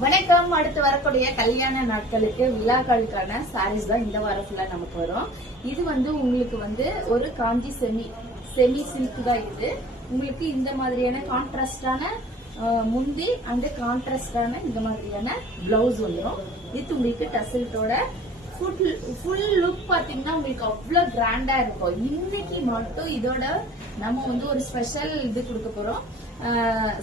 வணக்கம். அடுத்து வரக்கூடிய கல்யாண நாட்களுக்கு விழாக்களுக்கான சாரீஸ் தான் இந்த வாரம் ஃபுல்லா நமக்கு வரும். இது உங்களுக்கு ஒரு காஞ்சி செமி சில்க் தான். இது உங்களுக்கு இந்த மாதிரியான கான்ட்ராஸ்டான முந்தி அந்த கான்ட்ராஸ்டான இந்த மாதிரியான பிளவுஸ் வந்துடும். இது உங்களுக்கு டசல்ட்டோட ஃபுல் லுக் பாத்தீங்கன்னா உங்களுக்கு அவ்வளவு கிராண்டா இருக்கும். இன்னைக்கு மட்டும் இதோட நம்ம ஒரு ஸ்பெஷல் இது கொடுக்க போறோம்.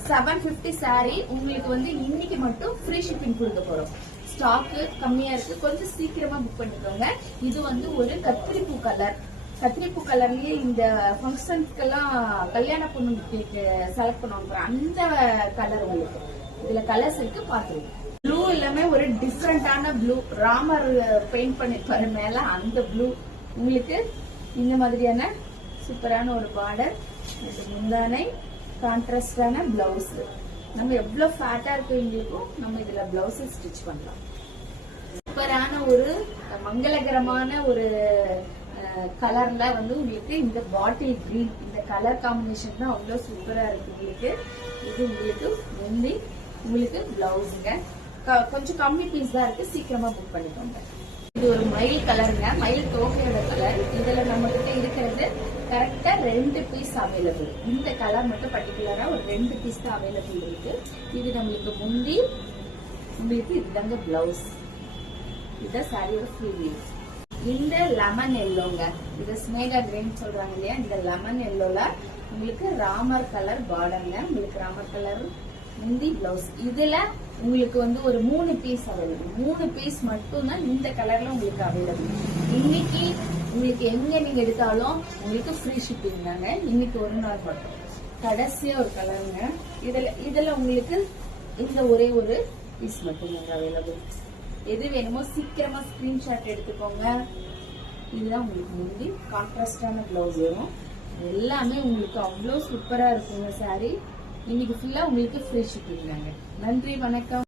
750 சாரி உங்களுக்கு இன்னைக்கு மட்டும் ஃப்ரீ ஷிப்பிங் கொடுக்க போறோம். ஸ்டாக் கம்மியா இருக்கு, கொஞ்சம் சீக்கிரமா புக் பண்ணிக்கோங்க. இது ஒரு கத்திரிப்பூ கலர்லயே இந்த ஃபங்க்ஷன்ஸ்க்கெல்லாம் கல்யாண பொண்ணுங்களுக்கு செலக்ட் பண்ணுவாங்க அந்த கலர். உங்களுக்கு இதுல கலர்ஸ் இருக்கு, பாத்துருங்க. ப்ளூ எல்லாமே ஒரு டிஃப்ரெண்டான ப்ளூ, ராமர் பெயிண்ட் பண்ணிருப்பாரு மேல அந்த ப்ளூ. உங்களுக்கு இந்த மாதிரியான சூப்பரான ஒரு பார்டர், முந்தானை, கான்ட்ராஸ்டான பிளவுஸ். நம்ம எவ்வளவு ஃபேட்டா இருக்கவங்களுக்கும் நம்ம இதுல பிளவுஸ் ஸ்டிச் பண்ணலாம். சூப்பரான ஒரு மங்களகரமான ஒரு கலர்ல உங்களுக்கு இந்த பாட்டில் கிரீன், இந்த கலர் காம்பினேஷன் தான் அவ்வளவு சூப்பரா இருக்கு. உங்களுக்கு இது உங்களுக்கு முந்தி, உங்களுக்கு பிளவுஸுங்க. கொஞ்சம் கம்மி பீஸ் தான் இருக்கு, சீக்கிரமா புக் பண்ணிக்கோங்க. இது ஒரு மயில் கலருங்க, மயில் தோகையோட கலர். இதுல நம்ம கிட்ட இருக்கிறது கரெக்டா 2 பீஸ் அவைலபிள். இந்த கலர் மட்டும் பர்டிகுலரா ஒரு 2 பீஸ் தான் அவைலபிள் இருக்கு. இது நம்மளுக்கு முந்தி, உங்களுக்கு இதுதாங்க பிளவுஸ். இதுதான் சாரியோட ஃபுல் வியூ. இந்த லெமன் எல்லோங்க, இது ஸ்னேகா கிரீன் சொல்றாங்க இல்லையா, இந்த லெமன் எல்லோல உங்களுக்கு ராமர் கலர் பார்டருங்க. உங்களுக்கு ராமர் கலர் முந்தி பிளவுஸ். இதுல உங்களுக்கு ஒரு 3 பீஸ் அவைலபிள். 3 பீஸ் மட்டும் தான் இந்த கலர்ல உங்களுக்கு அவைலபிள். இன்னைக்கு உங்களுக்கு எங்க நீங்க எடுத்தாலும் உங்களுக்கு ஃப்ரீ ஷிப்பிங் தாங்க. இன்னைக்கு ஒரு நாள் மட்டும். கடைசியா ஒரு கலருங்க. இதுல உங்களுக்கு இந்த ஒரே ஒரு பீஸ் மட்டும் அவைலபிள். எது வேணுமோ சீக்கிரமா ஸ்கிரீன்ஷாட் எடுத்துக்கோங்க. இதுதான் உங்களுக்கு முந்தி, கான்ட்ராஸ்டான பிளவுஸ் வரும். எல்லாமே உங்களுக்கு அவ்வளவு சூப்பரா இருக்குங்க சாரி. இன்னைக்கு ஃபுல்லா உங்களுக்கு ஃப்ரீ ஷிப்பிங் தாங்க. நன்றி, வணக்கம்.